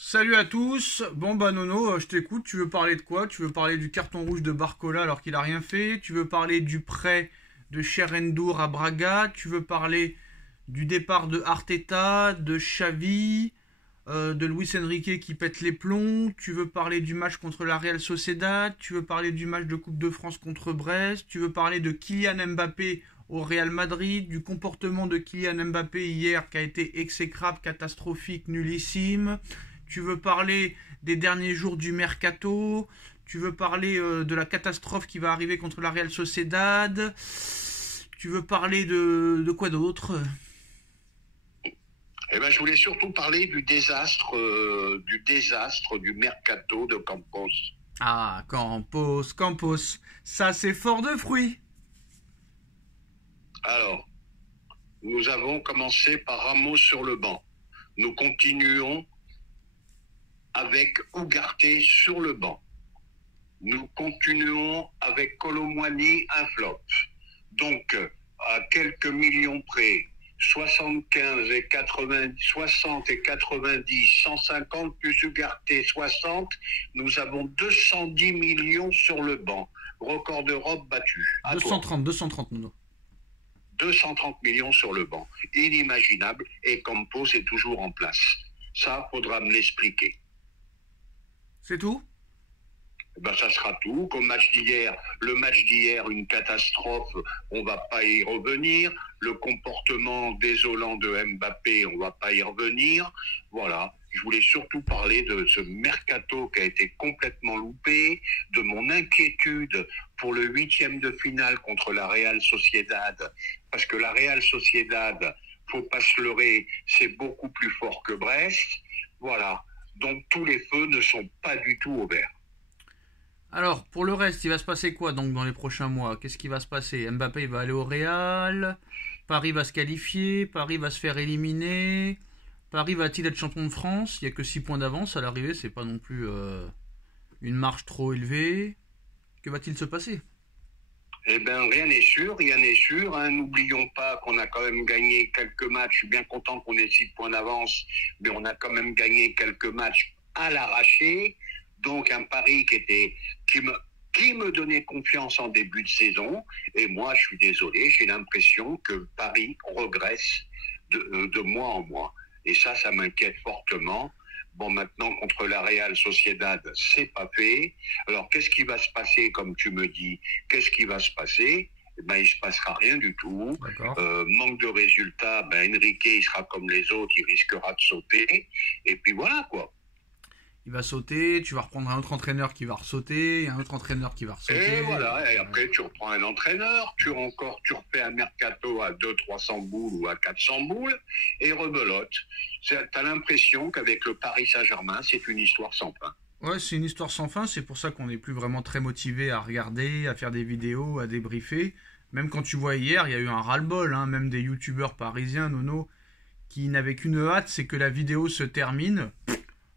Salut à tous. Bon bah Nono, je t'écoute. Tu veux parler de quoi? Tu veux parler du carton rouge de Barcola alors qu'il a rien fait? Tu veux parler du prêt de Cherrendour à Braga? Tu veux parler du départ de Arteta, de Xavi, de Luis Enrique qui pète les plombs? Tu veux parler du match contre la Real Sociedad? Tu veux parler du match de Coupe de France contre Brest? Tu veux parler de Kylian Mbappé au Real Madrid, du comportement de Kylian Mbappé hier qui a été exécrable, catastrophique, nullissime? Tu veux parler des derniers jours du mercato? Tu veux parler de la catastrophe qui va arriver contre la Real Sociedad? Tu veux parler de quoi d'autre? Eh ben, je voulais surtout parler du désastre du mercato de Campos. Ah, Campos. Ça, c'est fort de fruits. Alors, nous avons commencé par Ramos sur le banc. Nous continuons avec Ugarte sur le banc. Nous continuons avec Colomwani, un flop. Donc, à quelques millions près, 75 et 80, 60 et 90, 150 plus Ugarte 60, nous avons 210 millions sur le banc. Record d'Europe battu. 230, Nono. 230 millions sur le banc. Inimaginable. Et Campos est toujours en place. Ça, faudra me l'expliquer. C'est tout? Ben, ça sera tout. Comme le match d'hier, une catastrophe, on va pas y revenir. Le comportement désolant de Mbappé, on va pas y revenir. Voilà. Je voulais surtout parler de ce mercato qui a été complètement loupé, de mon inquiétude pour le 8e de finale contre la Real Sociedad. Parce que la Real Sociedad, faut pas se leurrer, c'est beaucoup plus fort que Brest. Voilà. Donc tous les feux ne sont pas du tout au vert. Alors, pour le reste, il va se passer quoi donc dans les prochains mois? Qu'est-ce qui va se passer? Mbappé il va aller au Real, Paris va se qualifier, Paris va se faire éliminer, Paris va-t-il être champion de France? Il n'y a que 6 points d'avance à l'arrivée, c'est pas non plus une marche trop élevée. Que va-t-il se passer? Eh bien, rien n'est sûr. Hein. N'oublions pas qu'on a quand même gagné quelques matchs. Je suis bien content qu'on ait 6 points d'avance, mais on a quand même gagné quelques matchs à l'arraché. Donc, un Paris qui me donnait confiance en début de saison. Et moi, je suis désolé, j'ai l'impression que Paris regresse de mois en mois. Et ça m'inquiète fortement. Bon, maintenant, contre la Real Sociedad, c'est pas fait. Alors, qu'est-ce qui va se passer, comme tu me dis? Qu'est-ce qui va se passer? Eh ben, il se passera rien du tout. Manque de résultats, Enrique, il sera comme les autres, il risquera de sauter. Et puis voilà, quoi. Il va sauter, tu vas reprendre un autre entraîneur qui va ressauter, un autre entraîneur qui va ressauter. Et voilà, et après tu reprends un entraîneur, tu refais un mercato à 200-300 boules ou à 400 boules, et rebelote. T'as l'impression qu'avec le Paris Saint-Germain, c'est une histoire sans fin. Ouais, c'est une histoire sans fin, c'est pour ça qu'on n'est plus vraiment très motivé à regarder, à faire des vidéos, à débriefer. Même quand tu vois hier, il y a eu un ras-le-bol, hein, même des youtubeurs parisiens, Nono, qui n'avaient qu'une hâte, c'est que la vidéo se termine.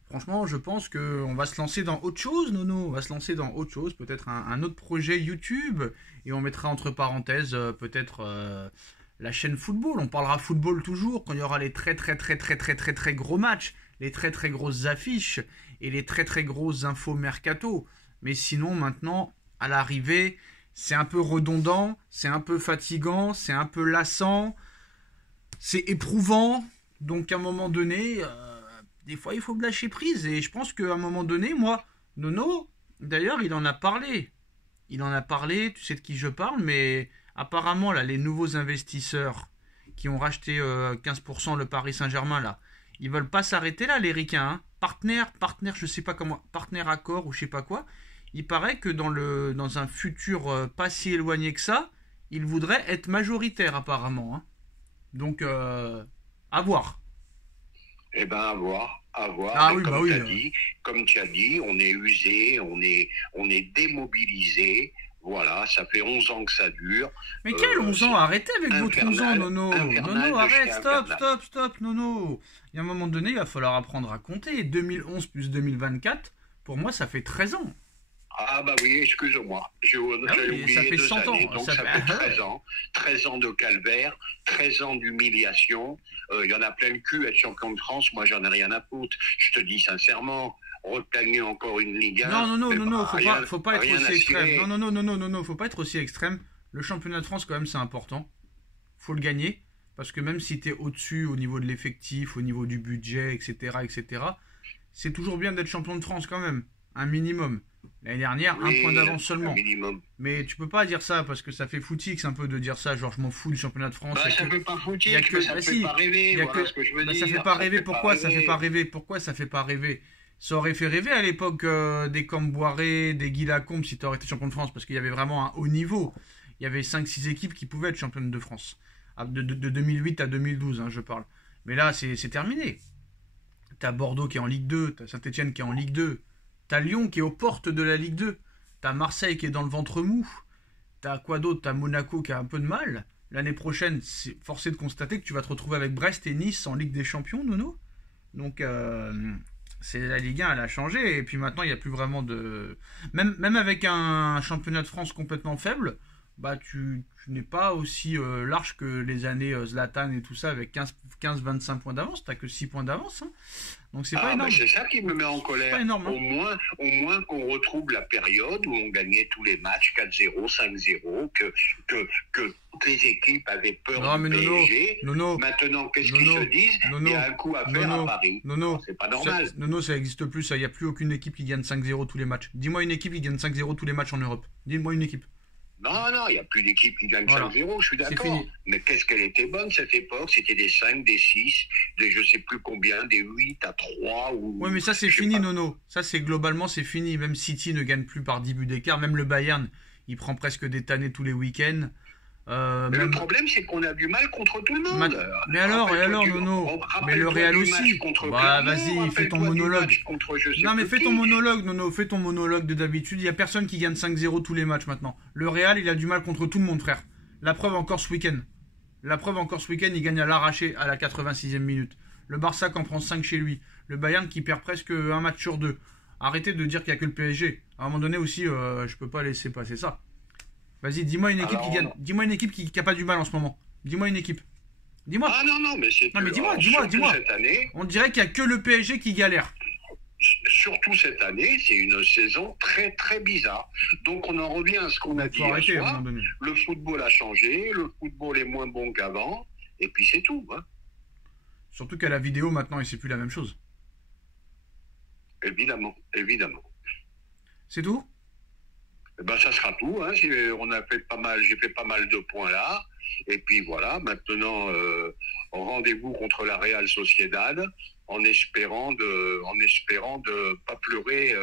Franchement, je pense qu'on va se lancer dans autre chose, Nono. On va se lancer dans autre chose, peut-être un autre projet YouTube. Et on mettra entre parenthèses peut-être la chaîne football. On parlera football toujours quand il y aura les très gros matchs, les très grosses affiches et les très grosses infos mercato. Mais sinon, maintenant, à l'arrivée, c'est un peu redondant, c'est un peu fatigant, c'est un peu lassant, c'est éprouvant. Donc à un moment donné... des fois, il faut lâcher prise. Et je pense qu'à un moment donné, moi, Nono, d'ailleurs, il en a parlé. Il en a parlé, tu sais de qui je parle, mais apparemment, là, les nouveaux investisseurs qui ont racheté 15% le Paris Saint-Germain, là, ils veulent pas s'arrêter là, les ricains. Hein. Partenaire, je sais pas comment, partenaire accord ou je sais pas quoi. Il paraît que dans un futur pas si éloigné que ça, ils voudraient être majoritaires, apparemment. Hein. Donc, à voir. Eh ben, à voir. Ah oui, Comme tu as dit, on est usé, on est démobilisé. Voilà, ça fait 11 ans que ça dure. Mais quel 11 ans? Arrêtez avec votre 11 ans, Nono. Nono, arrête, stop, Nono. Il y a un moment donné, il va falloir apprendre à compter. 2011 plus 2024, pour moi, ça fait 13 ans. Ah bah oui, excuse-moi. J'ai Ah oui, ça oublié fait 2 100 années. ans. Donc Ça ça fait... fait Ah ouais. 13 ans. 13 ans de calvaire, 13 ans d'humiliation. Il y en a plein le cul être champion de France. Moi, j'en ai rien à foutre. Je te dis sincèrement, regagner encore une Ligue Non, 1, non, non, mais non, non, bah, rien, faut pas être rien aussi à extrême. Non, cirer. non, non, non, non, non, non, faut pas être aussi extrême. Le championnat de France, quand même, c'est important. Faut le gagner. Parce que même si tu es au-dessus au niveau de l'effectif, au niveau du budget, etc., etc., c'est toujours bien d'être champion de France quand même. Un minimum. L'année dernière, un point Oui, d'avance un seulement. minimum. Mais tu peux pas dire ça parce que ça fait footix un peu de dire ça. Genre, je m'en fous du championnat de France. Bah, ça fait pas footix, mais ça Bah fait si, pas rêver, il y a voilà que. ce que je veux Bah, ça fait dire. pas Ça rêver. fait pas Pourquoi ça fait pas rêver. rêver? Pourquoi ça fait pas rêver? Ça aurait fait rêver à l'époque des Camboiré, des Guy Lacombe si tu aurais été champion de France parce qu'il y avait vraiment un haut niveau. Il y avait 5-6 équipes qui pouvaient être championnes de France. De 2008 à 2012, hein, je parle. Mais là, c'est terminé. T'as Bordeaux qui est en Ligue 2, t'as Saint-Etienne qui est en Ligue 2, t'as Lyon qui est aux portes de la Ligue 2, t'as Marseille qui est dans le ventre mou, t'as quoi d'autre? T'as Monaco qui a un peu de mal. L'année prochaine, c'est forcé de constater que tu vas te retrouver avec Brest et Nice en Ligue des Champions, Nono. Donc, c'est la Ligue 1, elle a changé. Et puis maintenant, il n'y a plus vraiment de. Même avec un championnat de France complètement faible, bah tu n'es pas aussi large que les années Zlatan et tout ça avec 15-25 points d'avance. T'as que 6 points d'avance, hein. Donc c'est pas Ah, ben énorme. c'est ça qui me met en C'est pas colère. énorme, hein. Au moins qu'on retrouve la période où on gagnait tous les matchs 4-0, 5-0, que toutes les équipes avaient peur Non, du mais Nono, PSG. Nono, Maintenant, qu'est-ce qu'ils Nono, se disent? Il Nono, y a un coup à faire à Nono, Paris. Non, Nono, c'est pas normal. Nono, ça existe plus, ça. Il n'y a plus aucune équipe qui gagne 5-0 tous les matchs. Dis-moi une équipe qui gagne 5-0 tous les matchs en Europe. Dis-moi une équipe. Non, non, il n'y a plus d'équipe qui gagne Voilà. 5-0, je suis C'est d'accord. fini. Mais qu'est-ce qu'elle était bonne cette époque? C'était des 5, des 6, des je sais plus combien, des 8 à 3 ou Ouais, mais ça c'est je sais fini, pas. Nono. Ça c'est globalement c'est fini. Même City ne gagne plus par 10 buts d'écart. Même le Bayern, il prend presque des tannés tous les week-ends. Mais le Même problème, c'est qu'on a du mal contre tout le Ma- monde. Mais alors, et Rappelle-toi alors, Nono? Mais le rappelle-toi Real du match aussi. contre Bah, Clermont, vas-y, fais ton rappelle-toi du monologue. match contre je sais Non, mais plus fais ton qui. monologue, Nono. Fais ton monologue de d'habitude. Il y a personne qui gagne 5-0 tous les matchs maintenant. Le Real, il a du mal contre tout le monde, frère. La preuve encore ce week-end. La preuve encore ce week-end, il gagne à l'arraché à la 86e minute. Le Barça qui en prend 5 chez lui. Le Bayern qui perd presque un match sur deux. Arrêtez de dire qu'il n'y a que le PSG. À un moment donné aussi, je peux pas laisser passer ça. Vas-y, dis-moi une équipe Alors, qui gagne. Dis-moi une équipe qui a pas du mal en ce moment. Dis-moi une équipe. Dis-moi. Ah non, non, mais c'est Non, mais que, dis-moi, alors, dis-moi, surtout dis-moi. cette année, On dirait qu'il n'y a que le PSG qui galère. c'est une saison très, très bizarre. Donc, on en revient à ce qu'on a Donc, dit faut hier arrêter à un moment soir. donné. Le football a changé, le football est moins bon qu'avant, et puis c'est tout, hein. Surtout qu'à la vidéo maintenant, et c'est plus la même chose. Évidemment, évidemment. C'est tout? Eh ben, ça sera tout, hein. J'ai fait pas mal de points là. Et puis voilà, maintenant, rendez-vous contre la Real Sociedad en espérant de pas pleurer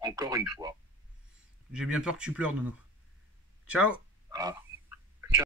encore une fois. J'ai bien peur que tu pleures, Nono. Ciao. Ah.